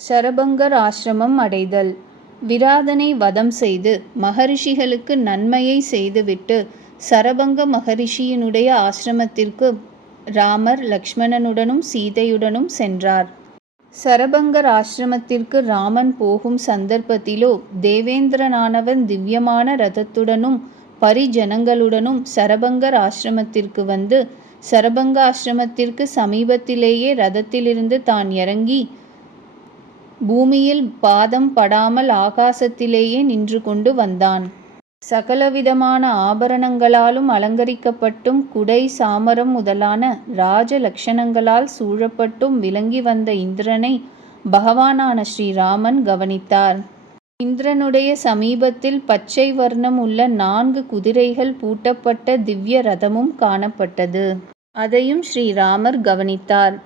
சரபங்கர் ஆசிரமம் அடைதல். விராதனை வதம் செய்து மகரிஷிகளுக்கு நன்மையை செய்துவிட்டு சரபங்க மகரிஷியினுடைய ஆசிரமத்திற்கு ராமர் லக்ஷ்மணனுடனும் சீதையுடனும் சென்றார். சரபங்கர் ஆசிரமத்திற்கு ராமன் போகும் சந்தர்ப்பத்திலோ தேவேந்திரனானவன் திவ்யமான ரதத்துடனும் பரிஜனங்களுடனும் சரபங்கர் ஆசிரமத்திற்கு வந்து சரபங்க ஆசிரமத்திற்கு சமீபத்திலேயே ரதத்திலிருந்து தான் இறங்கி பூமியில் பாதம் படாமல் ஆகாசத்திலேயே நின்று கொண்டு வந்தான். சகலவிதமான ஆபரணங்களாலும் அலங்கரிக்கப்பட்டும் குடை சாமரம் முதலான ராஜ லட்சணங்களால் சூழப்பட்டும் விளங்கி வந்த இந்திரனை பகவானான ஸ்ரீராமன் கவனித்தார். இந்திரனுடைய சமீபத்தில் பச்சை வர்ணம் உள்ள நான்கு குதிரைகள் பூட்டப்பட்ட திவ்ய ரதமும் காணப்பட்டது. அதையும் ஸ்ரீராமர் கவனித்தார்.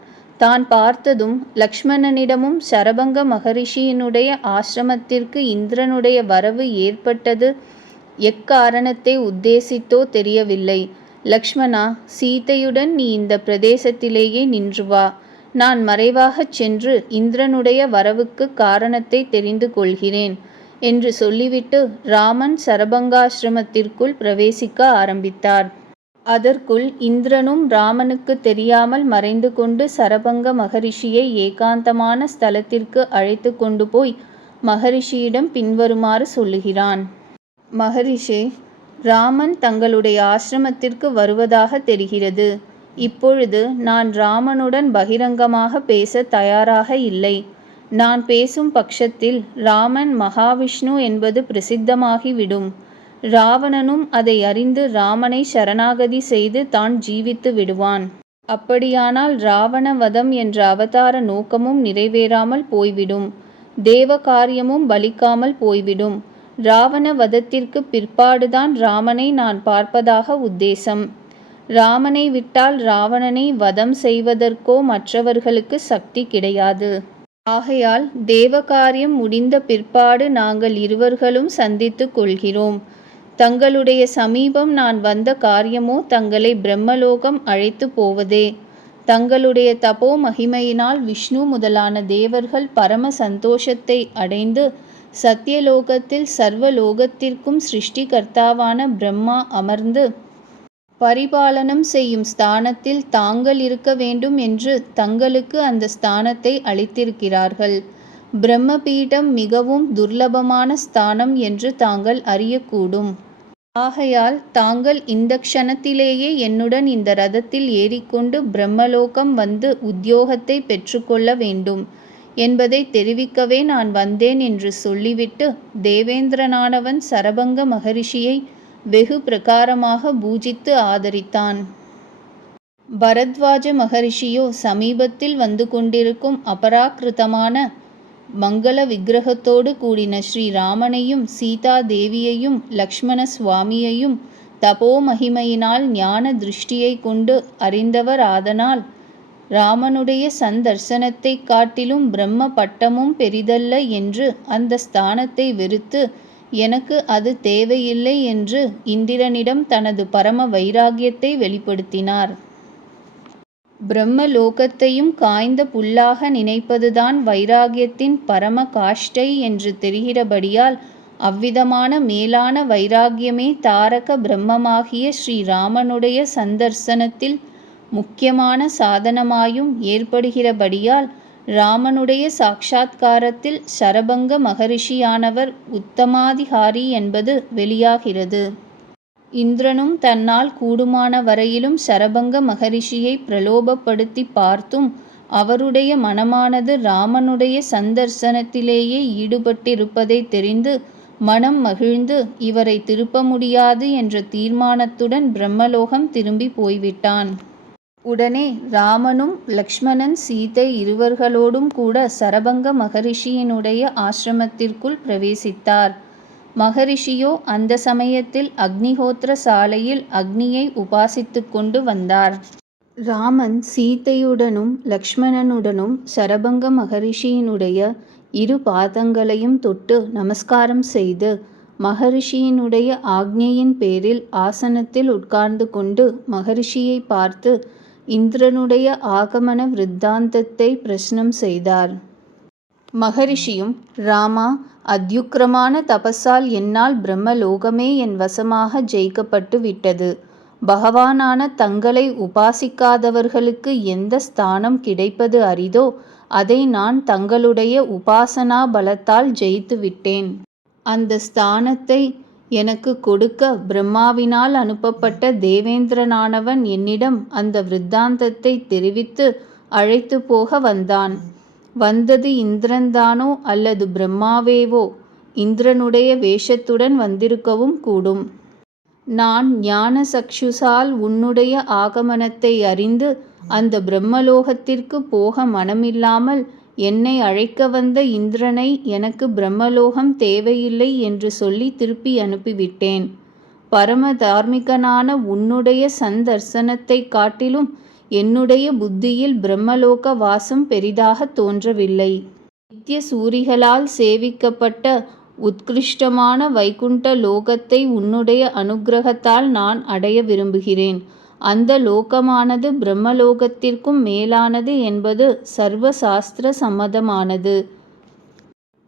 தான் பார்த்ததும் லக்ஷ்மணனிடமும் சரபங்க மகரிஷியினுடைய ஆசிரமத்திற்கு இந்திரனுடைய வரவு ஏற்பட்டது எக்காரணத்தை உத்தேசித்தோ தெரியவில்லை. லக்ஷ்மணா சீதையுடன் நீ இந்த பிரதேசத்திலேயே நின்று வா. நான் மறைவாகச் சென்று இந்திரனுடைய வரவுக்கு காரணத்தை தெரிந்து கொள்கிறேன் என்று சொல்லிவிட்டு ராமன் சரபங்காசிரமத்திற்குள் பிரவேசிக்க ஆரம்பித்தார். அதற்குள் இந்திரனும் ராமனுக்கு தெரியாமல் மறைந்து கொண்டு சரபங்க மகரிஷியை ஏகாந்தமான ஸ்தலத்திற்கு அழைத்து கொண்டு போய் மகரிஷியிடம் பின்வருமாறு சொல்லுகிறான். மகரிஷே ராமன் தங்களுடைய ஆசிரமத்திற்கு வருவதாக தெரிகிறது. இப்பொழுது நான் ராமனுடன் பகிரங்கமாக பேச தயாராக இல்லை. நான் பேசும் பட்சத்தில் ராமன் மகாவிஷ்ணு என்பது பிரசித்தமாகிவிடும். ராவணனும் அதை அறிந்து ராமனை சரணாகதி செய்து தான் ஜீவித்து விடுவான். அப்படியானால் ராவண வதம் என்ற அவதார நோக்கமும் நிறைவேறாமல் போய்விடும். தேவ காரியமும் பலிக்காமல் போய்விடும். ராவண வதத்திற்கு பிற்பாடுதான் ராமனை நான் பார்ப்பதாக உத்தேசம். ராமனை விட்டால் ராவணனை வதம் செய்வதற்கோ மற்றவர்களுக்கு சக்தி கிடையாது. ஆகையால் தேவகாரியம் முடிந்த பிற்பாடு நாங்கள் இருவர்களும் சந்தித்து கொள்கிறோம். தங்களுடைய சமீபம் நான் வந்த காரியமோ தங்களை பிரம்மலோகம் அழைத்து போவதே. தங்களுடைய தபோ மகிமையினால் விஷ்ணு முதலான தேவர்கள் பரம சந்தோஷத்தை அடைந்து சத்தியலோகத்தில் சர்வலோகத்திற்கும் சிருஷ்டிகர்த்தாவான பிரம்மா அமர்ந்து பரிபாலனம் செய்யும் ஸ்தானத்தில் தாங்கள் இருக்க வேண்டும் என்று தங்களுக்கு அந்த ஸ்தானத்தை அளித்திருக்கிறார்கள். பிரம்மபீடம் மிகவும் துர்லபமான ஸ்தானம் என்று தாங்கள் அறியக்கூடும். ஆகையால் தாங்கள் இந்த க்ஷணத்திலேயே என்னுடன் இந்த ரதத்தில் ஏறிக்கொண்டு பிரம்மலோகம் வந்து உத்தியோகத்தை பெற்றுக்கொள்ள வேண்டும் என்பதை தெரிவிக்கவே நான் வந்தேன் என்று சொல்லிவிட்டு தேவேந்திரனானவன் சரபங்க மகரிஷியை வெகு பிரகாரமாக பூஜித்து ஆதரித்தான். பரத்வாஜ மகரிஷியோ சமீபத்தில் வந்து கொண்டிருக்கும் அபராக்கிருதமான மங்கள விக்கிரகத்தோடு கூடின ஸ்ரீராமனையும் சீதா தேவியையும் லக்ஷ்மண சுவாமியையும் தபோ மகிமையினால் ஞான திருஷ்டியை கொண்டு அறிந்தவர் ஆதனால் ராமனுடைய சந்தர்சனத்தைக் காட்டிலும் பிரம்ம பட்டமும் பெரிதல்ல என்று அந்த ஸ்தானத்தை வெறுத்து எனக்கு அது தேவையில்லை என்று இந்திரனிடம் தனது பரம வைராகியத்தை வெளிப்படுத்தினார். பிரம்ம லோகத்தையும் காய்ந்த புல்லாக நினைப்பதுதான் வைராகியத்தின் பரம காஷ்டை என்று தெரிகிறபடியால் அவ்விதமான மேலான வைராகியமே தாரக பிரம்மமாகிய ஸ்ரீராமனுடைய சந்தர்சனத்தில் முக்கியமான சாதனமாயும் ஏற்படுகிறபடியால் ராமனுடைய சாட்சா்காரத்தில் சரபங்க மகரிஷியானவர் உத்தமாதிகாரி என்பது வெளியாகிறது. இந்திரனும் தன்னால் கூடுமான வரையிலும் சரபங்க மகரிஷியை பிரலோபப்படுத்தி பார்த்தும் அவருடைய மனமானது ராமனுடைய சந்தர்சனத்திலேயே ஈடுபட்டிருப்பதை தெரிந்து மனம் மகிழ்ந்து இவரை திருப்ப முடியாது என்ற தீர்மானத்துடன் பிரம்மலோகம் திரும்பி போய்விட்டான். உடனே ராமனும் லக்ஷ்மணன் சீதை இருவர்களோடும் கூட சரபங்க மகரிஷியினுடைய ஆசிரமத்திற்குள் பிரவேசித்தார். மகரிஷியோ அந்த சமயத்தில் அக்னிஹோத்திர சாலையில் அக்னியை உபாசித்துக் கொண்டு வந்தார். ராமன் சீதையுடனும் லக்ஷ்மணனுடனும் சரபங்க மகரிஷியினுடைய இரு பாதங்களையும் தொட்டு நமஸ்காரம் செய்து மகரிஷியினுடைய ஆக்ஞையின் பேரில் ஆசனத்தில் உட்கார்ந்து கொண்டு மகரிஷியை பார்த்து இந்திரனுடைய ஆகமன விருத்தாந்தத்தை பிரஷ்னம் செய்தார். மகரிஷியும் ராமா அத்யுக்கிரமான தபஸால் என்னால் பிரம்மலோகமே என் வசமாக ஜெயிக்கப்பட்டு விட்டது. பகவானான தங்களை உபாசிக்காதவர்களுக்கு எந்த ஸ்தானம் கிடைப்பது அரிதோ அதை நான் தங்களுடைய உபாசனா பலத்தால் ஜெயித்து விட்டேன். அந்த ஸ்தானத்தை எனக்கு கொடுக்க பிரம்மாவினால் அனுப்பப்பட்ட தேவேந்திரனானவன் என்னிடம் அந்த விருத்தாந்தத்தை தெரிவித்து அழைத்து போக வந்தான். வந்தது இந்திரன்தானோ அல்லது பிரம்மாவேவோ? இந்திரனுடைய வேஷத்துடன் வந்திருக்கவும் கூடும். நான் ஞான சக்ஷுசால் உன்னுடைய ஆகமனத்தை அறிந்து அந்த பிரம்மலோகத்திற்கு போக மனமில்லாமல் என்னை அழைக்க வந்த இந்திரனை எனக்கு பிரம்மலோகம் தேவையில்லை என்று சொல்லி திருப்பி அனுப்பிவிட்டேன். பரம தார்மிகனான உன்னுடைய சந்தர்சனத்தை காட்டிலும் என்னுடைய புத்தியில் பிரம்மலோக வாசம் பெரிதாக தோன்றவில்லை. நித்திய சூரிகளால் சேவிக்கப்பட்ட உத்கிருஷ்டமான வைகுண்ட லோகத்தை உன்னுடைய அனுக்கிரகத்தால் நான் அடைய விரும்புகிறேன். அந்த லோகமானது பிரம்மலோகத்திற்கும் மேலானது என்பது சர்வ சாஸ்திர சம்மதமானது.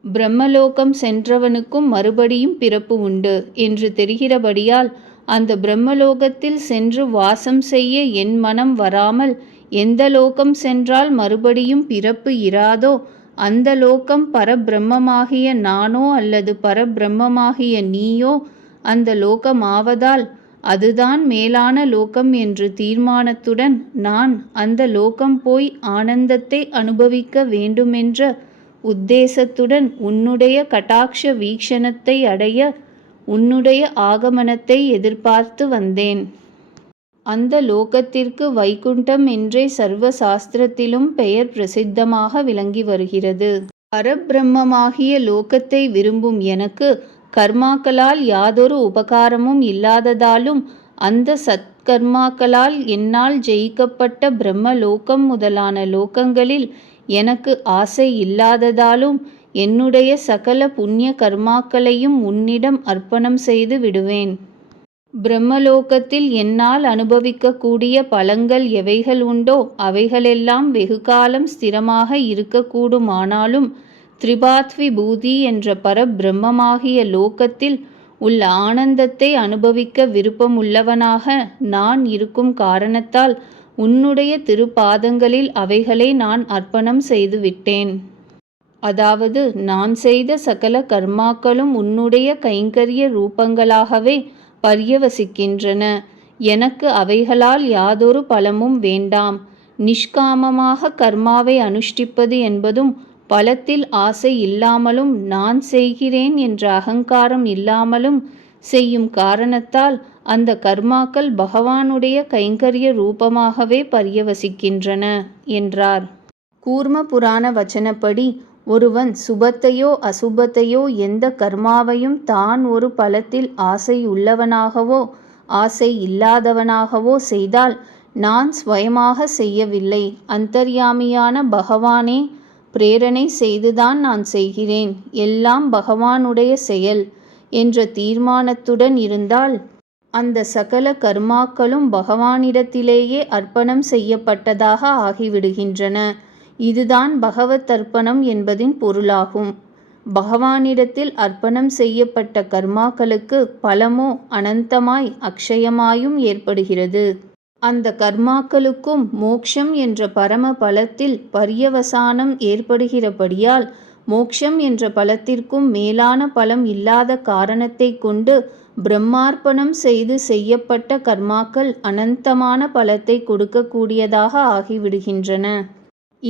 பிரம்மலோகம் சென்றவனுக்கும் மறுபடியும் பிறப்பு உண்டு என்று தெரிகிறபடியால் அந்த பிரம்மலோகத்தில் சென்று வாசம் செய்ய என் மனம் வராமல் எந்த லோகம் சென்றால் மறுபடியும் பிறப்பு இராதோ? அந்த லோகம் பரபிரம்மமாகிய நானோ அல்லது பரபிரம்மமாகிய நீயோ? அந்த லோகமாவதால் அதுதான் மேலான லோகம் என்று தீர்மானத்துடன் நான் அந்த லோகம் போய் ஆனந்தத்தை அனுபவிக்க வேண்டுமென்ற உத்தேசத்துடன் உன்னுடைய கட்டாட்ச வீக்ஷணத்தை அடைய உன்னுடைய ஆகமனத்தை எதிர்பார்த்து வந்தேன். அந்த லோகத்திற்கு வைகுண்டம் என்றே சர்வ சாஸ்திரத்திலும் பெயர் பிரசித்தமாக விளங்கி வருகிறது. பரபிரம்மமாகிய லோகத்தை விரும்பும் எனக்கு கர்மாக்களால் யாதொரு உபகாரமும் இல்லாததாலும் அந்த சத்கர்மாக்களால் என்னால் ஜெயிக்கப்பட்ட பிரம்ம லோகம் முதலான லோகங்களில் எனக்கு ஆசை இல்லாததாலும் என்னுடைய சகல புண்ணிய கர்மாக்களையும் உன்னிடம் அர்ப்பணம் செய்து விடுவேன். பிரம்மலோகத்தில் என்னால் அனுபவிக்கக்கூடிய பலங்கள் எவைகள் உண்டோ அவைகளெல்லாம் வெகுகாலம் ஸ்திரமாக இருக்கக்கூடுமானாலும் திரிபாத்வி பூதி என்ற பரபிரம்மமாகிய லோகத்தில் உள்ள ஆனந்தத்தை அனுபவிக்க விருப்பமுள்ளவனாக நான் இருக்கும் காரணத்தால் உன்னுடைய திருப்பாதங்களில் அவைகளை நான் அர்ப்பணம் செய்துவிட்டேன். அதாவது நான் செய்த சகல கர்மாக்களும் உன்னுடைய கைங்கரிய ரூபங்களாகவே பரியவசிக்கின்றன. எனக்கு அவைகளால் யாதொரு பலமும் வேண்டாம். நிஷ்காமமாக கர்மாவை அனுஷ்டிப்பது என்பதும் பலத்தில் ஆசை இல்லாமலும் நான் செய்கிறேன் என்ற அகங்காரம் இல்லாமலும் செய்யும் காரணத்தால் அந்த கர்மாக்கள் பகவானுடைய கைங்கரிய ரூபமாகவே பரியவசிக்கின்றன என்றார். கூர்ம புராண வச்சனப்படி ஒருவன் சுபத்தையோ அசுபத்தையோ எந்த கர்மாவையும் தான் ஒரு பலத்தில் ஆசை உள்ளவனாகவோ ஆசை இல்லாதவனாகவோ செய்தால் நான் ஸ்வயமாக செய்யவில்லை. அந்தர்யாமியான பகவானே பிரேரணை செய்துதான் நான் செய்கிறேன். எல்லாம் பகவானுடைய செயல் என்ற தீர்மானத்துடன் இருந்தால் அந்த சகல கர்மாக்களும் பகவானிடத்திலேயே அர்ப்பணம் செய்யப்பட்டதாக ஆகிவிடுகின்றன. இதுதான் பகவத் அர்ப்பணம் என்பதின் பொருளாகும். பகவானிடத்தில் அர்ப்பணம் செய்யப்பட்ட கர்மாக்களுக்கு பலமோ அனந்தமாய் அக்ஷயமாயும் ஏற்படுகிறது. அந்த கர்மாக்களுக்கும் மோக்ஷம் என்ற பரம பலத்தில் பரியவசானம் ஏற்படுகிறபடியால் மோக்ஷம் என்ற பலத்திற்கும் மேலான பலம் இல்லாத காரணத்தை கொண்டு பிரம்மார்ப்பணம் செய்து செய்யப்பட்ட கர்மாக்கள் அனந்தமான பலத்தை கொடுக்கக்கூடியதாக ஆகிவிடுகின்றன.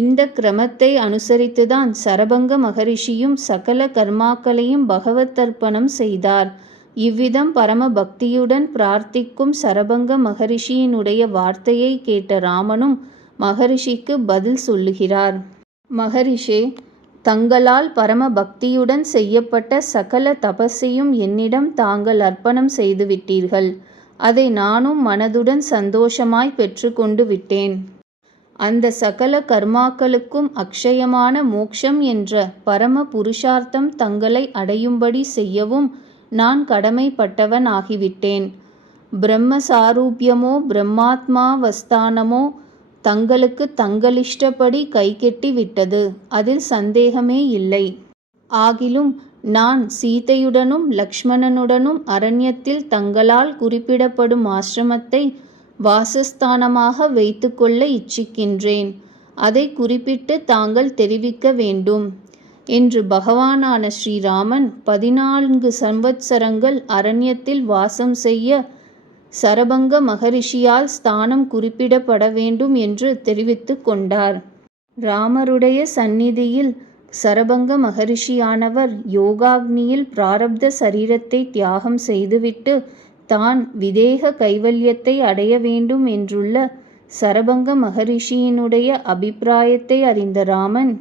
இந்த கிரமத்தை அனுசரித்துதான் சரபங்க மகரிஷியும் சகல கர்மாக்களையும் பகவத்தர்ப்பணம் செய்தார். இவ்விதம் பரம பக்தியுடன் பிரார்த்திக்கும் சரபங்க மகரிஷியினுடைய வார்த்தையை கேட்ட ராமனும் மகரிஷிக்கு பதில் சொல்லுகிறார். மகரிஷே தங்களால் பரம பக்தியுடன் செய்யப்பட்ட சகல தபஸையும் என்னிடம் தாங்கள் அர்ப்பணம் செய்துவிட்டீர்கள். அதை நானும் மனதுடன் சந்தோஷமாய் பெற்றுக்கொண்டு விட்டேன். அந்த சகல கர்மாக்களுக்கும் அக்ஷயமான மோக்ஷம் என்ற பரம புருஷார்த்தம் தங்களை அடையும்படி செய்யவும் நான் கடமைப்பட்டவன் ஆகிவிட்டேன். பிரம்மசாரூபியமோ பிரம்மாத்மாவஸ்தானமோ தங்களுக்கு தங்களிஷ்டப்படி கைகெட்டி விட்டது. அதில் சந்தேகமே இல்லை. ஆகிலும் நான் சீதையுடனும் லக்ஷ்மணனுடனும் அரண்யத்தில் தங்களால் குறிப்பிடப்படும் ஆசிரமத்தை வாசஸ்தானமாக வைத்துக்கொள்ள இச்சிக்கின்றேன். அதை குறிப்பிட்டு தாங்கள் தெரிவிக்க வேண்டும். என்று பகவானான ஸ்ரீராமன் பதினான்கு சம்வத்சரங்கள் அரண்யத்தில் வாசம் செய்ய சரபங்க மகரிஷியால் ஸ்தானம் குறிப்பிடப்பட வேண்டும் என்று தெரிவித்து கொண்டார். ராமருடைய சந்நிதியில் சரபங்க மகரிஷியானவர் யோகாக்னியில் பிராரப்த சரீரத்தை தியாகம் செய்துவிட்டு தான் விதேக கைவல்யத்தை அடைய வேண்டும் என்றுள்ள சரபங்க மகரிஷியினுடைய அபிப்பிராயத்தை அறிந்த ராமன்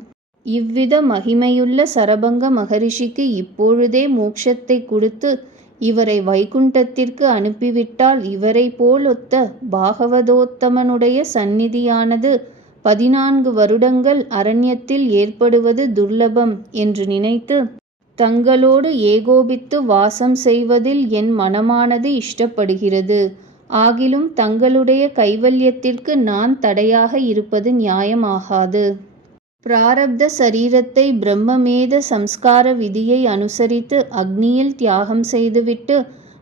இவ்வித மகிமையுள்ள சரபங்க மகரிஷிக்கு இப்பொழுதே மோட்சத்தை கொடுத்து இவரை வைகுண்டத்திற்கு அனுப்பிவிட்டால் இவரை போலொத்த பாகவதோத்தமனுடைய சந்நிதியானது பதினான்கு வருடங்கள் அரண்யத்தில் ஏற்படுவது துர்லபம் என்று நினைத்து தங்களோடு ஏகோபித்து வாசம் செய்வதில் என் மனமானது இஷ்டப்படுகிறது. ஆகிலும் தங்களுடைய கைவல்யத்திற்கு நான் தடையாக இருப்பது நியாயமாகாது. பிராரப்த சரீரத்தை பிரம்மமேத சம்ஸ்கார விதியை அனுசரித்து அக்னியில் தியாகம் செய்துவிட்டு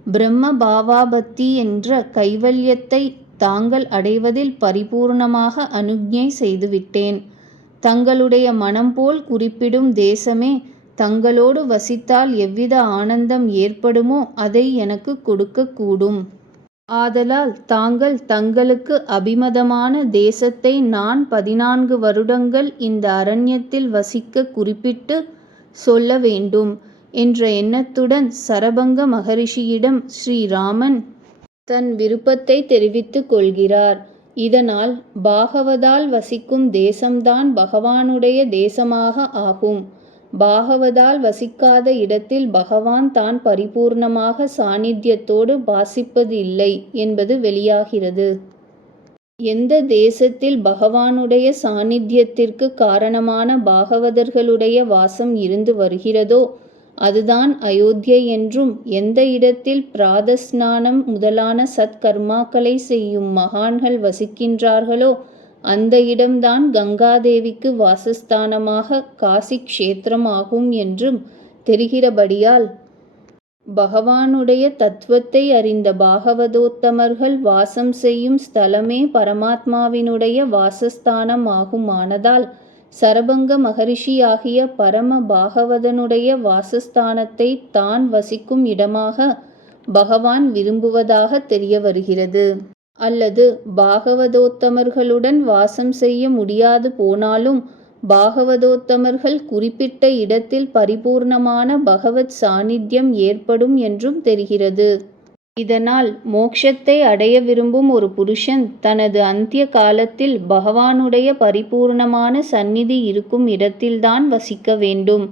பிரம்ம பாவாபத்தி என்ற கைவல்யத்தை தாங்கள் அடைவதில் பரிபூர்ணமாக அனுஜை செய்துவிட்டேன். தங்களுடைய மனம் போல் குறிப்பிடும் தேசமே தங்களோடு வசித்தால் எவ்வித ஆனந்தம் ஏற்படுமோ அதை எனக்கு கொடுக்கக்கூடும். ஆதலால் தாங்கள் தங்களுக்கு அபிமதமான தேசத்தை நான் பதினான்கு வருடங்கள் இந்த அரண்யத்தில் வசிக்க குறிப்பிட்டு சொல்ல வேண்டும் என்ற எண்ணத்துடன் சரபங்க மகரிஷியிடம் ஸ்ரீராமன் தன் விருப்பத்தை தெரிவித்துக் கொள்கிறார். இதனால் பாகவதால் வசிக்கும் தேசம்தான் பகவானுடைய தேசமாக ஆகும். பாகவதால் வசிக்காத இடத்தில் பகவான் தான் பரிபூர்ணமாக சாநித்தியத்தோடு வாசிப்பது இல்லை என்பது வெளியாகிறது. எந்த தேசத்தில் பகவானுடைய சாநித்தியத்திற்கு காரணமான பாகவதர்களுடைய வாசம் இருந்து வருகிறதோ அதுதான் அயோத்தியை என்றும் எந்த இடத்தில் பிராதஸ்நானம் முதலான சத்கர்மாக்களை செய்யும் மகான்கள் வசிக்கின்றார்களோ அந்த இடம்தான் கங்காதேவிக்கு வாசஸ்தானமாக காசி க்ஷேத்திரம் ஆகும் என்றும் தெரிகிறபடியால் பகவானுடைய தத்துவத்தை அறிந்த பாகவதோத்தமர்கள் வாசம் செய்யும் ஸ்தலமே பரமாத்மாவினுடைய வாசஸ்தானம் ஆகுமானதால் சரபங்க மகரிஷியாகிய பரம பாகவதனுடைய வாசஸ்தானத்தை தான் வசிக்கும் இடமாக பகவான் விரும்புவதாக தெரிய வருகிறது அல்லது பாகவதோத்தமர்களுடன் வாசம் செய்ய முடியாது போனாலும் பாகவதோத்தமர்கள் குறிப்பிட்ட இடத்தில் பரிபூர்ணமான பகவத் சாநித்தியம் ஏற்படும் என்றும் தெரிகிறது. இதனால் மோக்ஷத்தை அடைய விரும்பும் ஒரு புருஷன் தனது அந்திய காலத்தில் பகவானுடைய பரிபூர்ணமான சந்நிதி இருக்கும் இடத்தில்தான் வசிக்க வேண்டும்.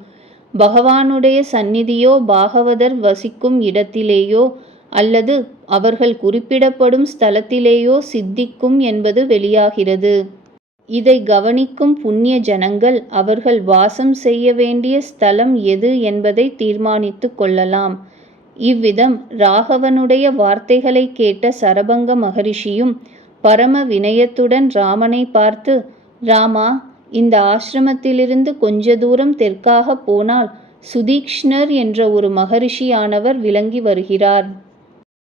பகவானுடைய சந்நிதியோ பாகவதர் வசிக்கும் இடத்திலேயோ அல்லது அவர்கள் குறிப்பிடப்படும் ஸ்தலத்திலேயோ சித்திக்கும் என்பது வெளியாகிறது. இதை கவனிக்கும் புண்ணிய ஜனங்கள் அவர்கள் வாசம் செய்ய வேண்டிய ஸ்தலம் எது என்பதை தீர்மானித்து கொள்ளலாம். இவ்விதம் ராகவனுடைய வார்த்தைகளை கேட்ட சரபங்க மகரிஷியும் பரம வினயத்துடன் ராமனை பார்த்து ராமா இந்த ஆசிரமத்திலிருந்து கொஞ்ச தூரம் தெற்காக போனால் சுதீக்ஷ்ணர் என்ற ஒரு மகரிஷியானவர் விளங்கி வருகிறார்.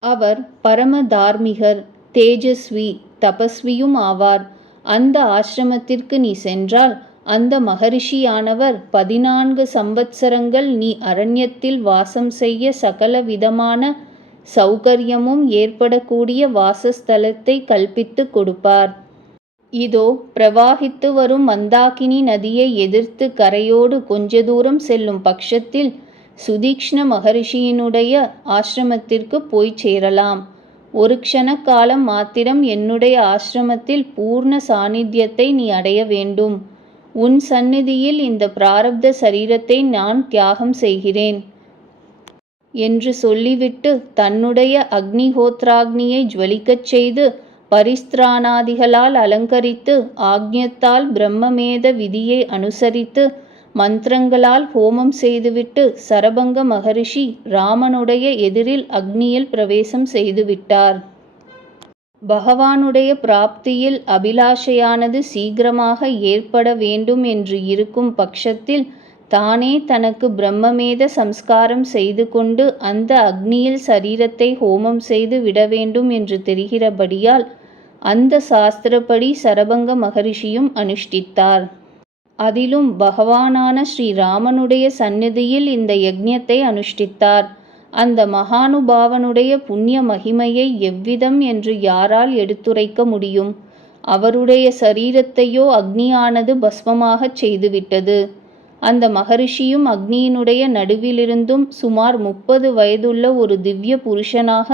அவர் பரம தார்மிகர் தேஜஸ்வி தபஸ்வியும் ஆவார். அந்த ஆசிரமத்திற்கு நீ சென்றால் அந்த மகரிஷியானவர் பதினான்கு சம்பத்சரங்கள் நீ அரண்யத்தில் வாசம் செய்ய சகல விதமான சௌகரியமும் ஏற்படக்கூடிய வாசஸ்தலத்தை கல்பித்து கொடுப்பார். இதோ பிரவாகித்து வரும் மந்தாகினி நதியை எதிர்த்து கரையோடு கொஞ்ச தூரம் செல்லும் பட்சத்தில் சுதீக்ஷ்ண மகரிஷியினுடைய ஆசிரமத்திற்கு போய் சேரலாம். ஒரு க்ஷண காலம் மாத்திரம் என்னுடைய ஆசிரமத்தில் பூர்ண சாநித்தியத்தை நீ அடைய வேண்டும். உன் சந்நிதியில் இந்த பிராரப்த சரீரத்தை நான் தியாகம் செய்கிறேன். என்று சொல்லிவிட்டு தன்னுடைய அக்னிஹோத்ராக்னியை ஜுவலிக்கச் செய்து பரிஸ்திராணாதிகளால் அலங்கரித்து ஆக்ஞத்தால் பிரம்மமேத விதியை அனுசரித்து மந்திரங்களால் ஹோமம் செய்துவிட்டு சரபங்க மகரிஷி ராமனுடைய எதிரில் அக்னியில் பிரவேசம் செய்துவிட்டார். பகவானுடைய பிராப்தியில் அபிலாஷையானது சீக்கிரமாக ஏற்பட வேண்டும் என்று இருக்கும் பட்சத்தில் தானே தனக்கு பிரம்மமேத சம்ஸ்காரம் செய்து கொண்டு அந்த அக்னியில் சரீரத்தை ஹோமம் செய்து விட வேண்டும் என்று தெரிகிறபடியால் அந்த சாஸ்திரப்படி சரபங்க மகரிஷியும் அனுஷ்டித்தார். அதிலும் பகவானான ஸ்ரீராமனுடைய சந்நிதியில் இந்த யஜ்ஞத்தை அனுஷ்டித்தார். அந்த மகானுபாவனுடைய புண்ணிய மகிமையை எவ்விதம் என்று யாரால் எடுத்துரைக்க முடியும்? அவருடைய சரீரத்தையோ அக்னியானது பஸ்மமாகச் செய்துவிட்டது. அந்த மகரிஷியும் அக்னியினுடைய நடுவிலிருந்தும் சுமார் முப்பது வயதுள்ள ஒரு திவ்ய புருஷனாக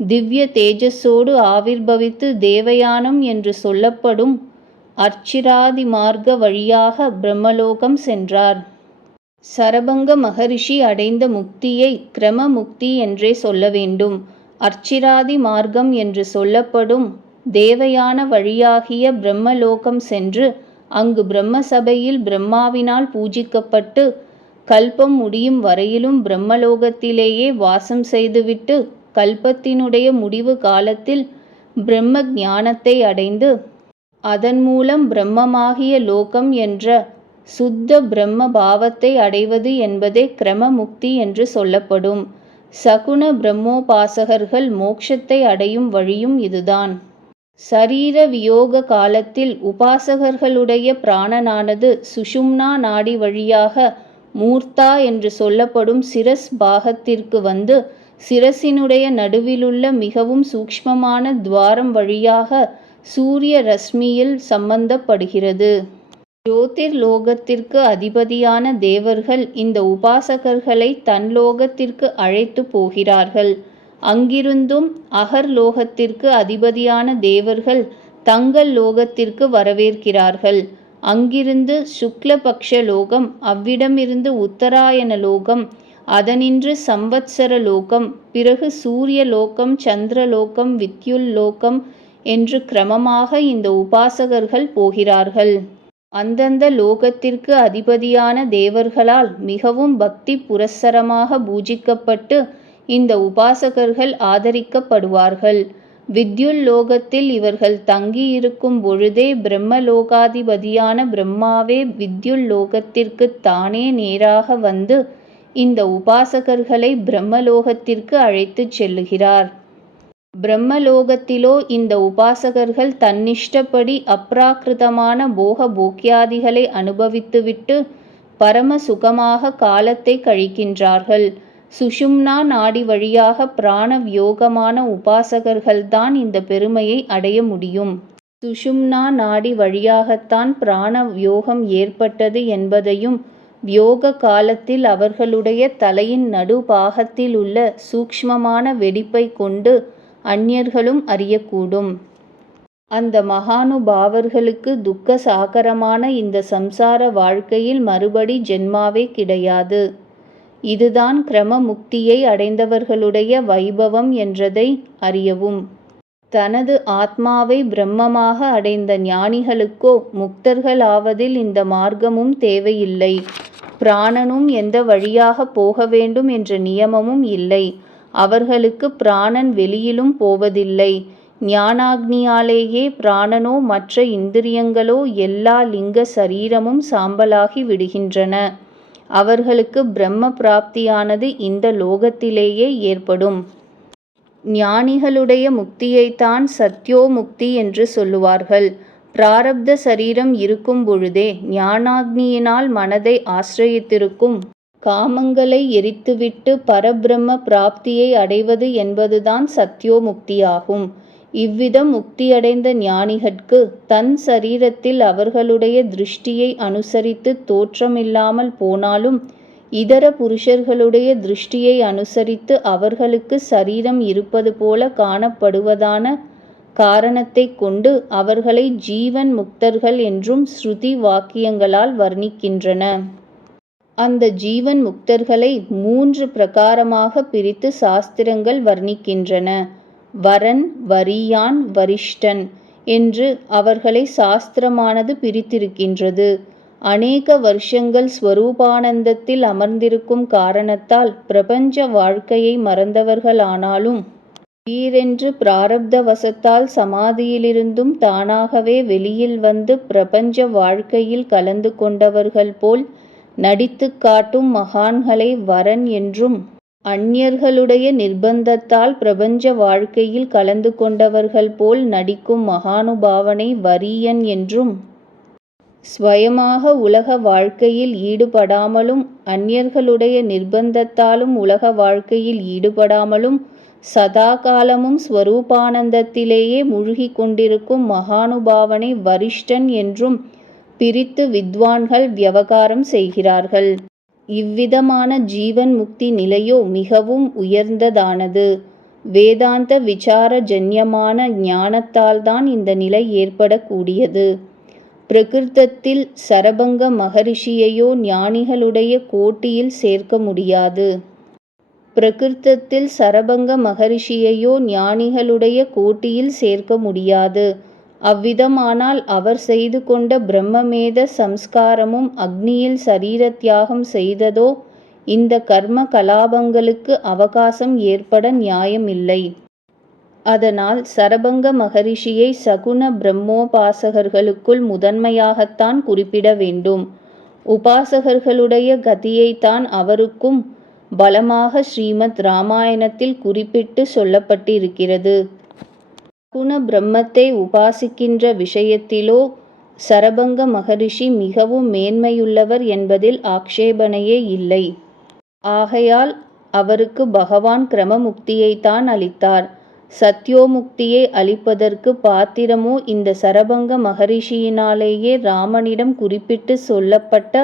திவ்ய தேஜஸோடு ஆவிர்பவித்து தேவயானம் என்று சொல்லப்படும் அர்ச்சிராதி மார்க்க வழியாக பிரம்மலோகம் சென்றார். சரபங்க மகரிஷி அடைந்த முக்தியை கிரம முக்தி என்றே சொல்ல வேண்டும். அர்ச்சிராதி மார்க்கம் என்று சொல்லப்படும் தேவையான வழியாகிய பிரம்மலோகம் சென்று அங்கு பிரம்ம சபையில் பிரம்மாவினால் பூஜிக்கப்பட்டு கல்பம் முடியும் வரையிலும் பிரம்மலோகத்திலேயே வாசம் செய்துவிட்டு கல்பத்தினுடைய முடிவு காலத்தில் பிரம்ம ஞானத்தை அடைந்து அதன் மூலம் பிரம்மமாகிய லோகம் என்ற சுத்த பிரம்ம பாவத்தை அடைவது என்பதே கிரம முக்தி என்று சொல்லப்படும். சகுண பிரம்மோபாசகர்கள் மோட்சத்தை அடையும் வழியும் இதுதான். சரீர வியோக காலத்தில் உபாசகர்களுடைய பிராணனானது சுஷும்னா நாடி வழியாக மூர்த்தா என்று சொல்லப்படும் சிரஸ் பாகத்திற்கு வந்து சிரசினுடைய நடுவிலுள்ள மிகவும் சூக்ஷ்மமான துவாரம் வழியாக சூரிய ரஷ்மியில் சம்பந்தப்படுகிறது. ஜோதிர் லோகத்திற்கு அதிபதியான தேவர்கள் இந்த உபாசகர்களை தன் லோகத்திற்கு அழைத்து போகிறார்கள். அங்கிருந்தும் அகர் லோகத்திற்கு அதிபதியான தேவர்கள் தங்கள் லோகத்திற்கு வரவேற்கிறார்கள். அங்கிருந்து சுக்லபக்ஷ லோகம் அவ்விடமிருந்து உத்தராயண லோகம் அதனின்று சம்வத்சர லோகம் பிறகு சூரிய லோகம் சந்திரலோகம் வித்யுல் லோகம் என்று கிரமமாக இந்த உபாசகர்கள் போகிறார்கள். அந்தந்த லோகத்திற்கு அதிபதியான தேவர்களால் மிகவும் பக்தி புரஸ்சரமாக பூஜிக்கப்பட்டு இந்த உபாசகர்கள் ஆதரிக்கப்படுவார்கள். வித்யுல் லோகத்தில் இவர்கள் தங்கியிருக்கும் பொழுதே பிரம்மலோகாதிபதியான பிரம்மாவே வித்யுல் லோகத்திற்கு தானே நேராக வந்து இந்த உபாசகர்களை பிரம்மலோகத்திற்கு அழைத்துச் செல்லுகிறார். பிரம்மலோகத்திலோ இந்த உபாசகர்கள் தன்னிஷ்டப்படி அப்ராக்கிருதமான போக போக்கியாதிகளை அனுபவித்துவிட்டு பரம சுகமாக காலத்தை கழிக்கின்றார்கள். சுஷும்னா நாடி வழியாக பிராண வியோகமான உபாசகர்கள்தான் இந்த பெருமையை அடைய முடியும். சுஷும்னா நாடி வழியாகத்தான் பிராண வியோகம் ஏற்பட்டது என்பதையும் வியோக காலத்தில் அவர்களுடைய தலையின் நடுபாகத்தில் உள்ள சூக்ஷ்மமான வெடிப்பை கொண்டு அந்நியர்களும் அறியக்கூடும். அந்த மகானுபாவர்களுக்கு துக்க சாகரமான இந்த சம்சார வாழ்க்கையில் மறுபடி ஜென்மாவே கிடையாது. இதுதான் கிரம முக்தியை அடைந்தவர்களுடைய வைபவம் என்றதை அறியவும். தனது ஆத்மாவை பிரம்மமாக அடைந்த ஞானிகளுக்கோ முக்தர்களாவதில் இந்த மார்க்கமும் தேவையில்லை. பிராணனும் எந்த வழியாக போக வேண்டும் என்ற நியமமும் இல்லை. அவர்களுக்கு பிராணன் வெளியிலும் போவதில்லை. ஞானாக்னியாலேயே பிராணனோ மற்ற இந்திரியங்களோ எல்லா லிங்க சரீரமும் சாம்பலாகி விடுகின்றன. அவர்களுக்கு பிரம்ம பிராப்தியானது இந்த லோகத்திலேயே ஏற்படும். ஞானிகளுடைய முக்தியைத்தான் சத்யோ முக்தி என்று சொல்லுவார்கள். பிராரப்த சரீரம் இருக்கும் பொழுதே ஞானாக்னியினால் மனதை ஆசிரயித்திருக்கும் காமங்களை எரித்துவிட்டு பரபிரம்ம பிராப்தியை அடைவது என்பதுதான் சத்யோமுக்தியாகும் இவ்விதம் முக்தியடைந்த ஞானிகட்கு தன் சரீரத்தில் அவர்களுடைய திருஷ்டியை அனுசரித்து தோற்றமில்லாமல் போனாலும் இதர புருஷர்களுடைய திருஷ்டியை அனுசரித்து அவர்களுக்கு சரீரம் இருப்பது போல காணப்படுவதான காரணத்தை கொண்டு அவர்களை ஜீவன் முக்தர்கள் என்றும் ஸ்ருதி வாக்கியங்களால் வர்ணிக்கின்றன. அந்த ஜீவன் முக்தர்களை மூன்று பிரகாரமாக பிரித்து சாஸ்திரங்கள் வர்ணிக்கின்றன. வரன் வரியான் வரிஷ்டன் என்று அவர்களை சாஸ்திரமானது பிரித்திருக்கின்றது. அநேக வருஷங்கள் ஸ்வரூபானந்தத்தில் அமர்ந்திருக்கும் காரணத்தால் பிரபஞ்ச வாழ்க்கையை மறந்தவர்களானாலும் வீரென்று பிராரப்த வசத்தால் சமாதியிலிருந்தும் தானாகவே வெளியில் வந்து பிரபஞ்ச வாழ்க்கையில் கலந்து கொண்டவர்கள் போல் நடித்துக் காட்டும் மகான்களை வரன் என்றும் அந்நியர்களுடைய நிர்பந்தத்தால் பிரபஞ்ச வாழ்க்கையில் கலந்து கொண்டவர்கள் போல் நடிக்கும் மகானுபாவனை வரியன் என்றும் ஸ்வயமாக உலக வாழ்க்கையில் ஈடுபடாமலும் அந்நியர்களுடைய நிர்பந்தத்தாலும் உலக வாழ்க்கையில் ஈடுபடாமலும் சதா காலமும் ஸ்வரூபானந்தத்திலேயே மூழ்கி கொண்டிருக்கும் மகானுபாவனை வரிஷ்டன் என்றும் பிரித்து வித்வான்கள் வியவகாரம் செய்கிறார்கள். இவ்விதமான ஜீவன் முக்தி நிலையோ மிகவும் உயர்ந்ததானது. வேதாந்த விசாரஜன்யமான ஞானத்தால்தான் இந்த நிலை ஏற்படக்கூடியது பிரகிருதத்தில் சரபங்க மகரிஷியையோ ஞானிகளுடைய கோட்டியில் சேர்க்க முடியாது. பிரகிருதத்தில் சரபங்க மகரிஷியையோ ஞானிகளுடைய கோட்டியில் சேர்க்க முடியாது. அவ்விதமானால் அவர் செய்து கொண்ட பிரம்மமேத சம்ஸ்காரமும் அக்னியில் சரீர தியாகம் செய்ததோ இந்த கர்ம கலாபங்களுக்கு அவகாசம் ஏற்பட நியாயமில்லை. அதனால் சரபங்க மகரிஷியை சகுண பிரம்மோபாசகர்களுக்குள் முதன்மையாகத்தான் குறிப்பிட வேண்டும். உபாசகர்களுடைய கதியைத்தான் அவருக்கும் பலமாக ஸ்ரீமத் ராமாயணத்தில் குறிப்பிட்டு சொல்லப்பட்டிருக்கிறது. சகுண பிரம்மத்தை உபாசிக்கின்ற விஷயத்திலோ சரபங்க மகரிஷி மிகவும் மேன்மையுள்ளவர் என்பதில் ஆக்ஷேபணையே இல்லை. ஆகையால் அவருக்கு பகவான் கிரமமுக்தியைத்தான் அளித்தார். சத்யோமுக்தியை அளிப்பதற்குப் பாத்திரமோ இந்த சரபங்க மகரிஷியினாலேயே ராமனிடம் குறிப்பிட்டுச் சொல்லப்பட்ட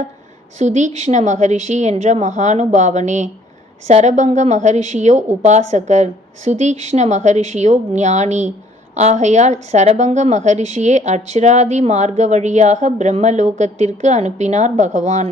சுதீக்ஷ்ண மகரிஷி என்ற மகானுபாவனே. சரபங்க மகரிஷியோ உபாசகர் சுதீக்ஷ்ண மகரிஷியோ ஞானி. ஆகையால் சரபங்க மகரிஷியை அர்ச்சாதி மார்க்க வழியாக பிரம்மலோகத்திற்கு அனுப்பினார் பகவான்.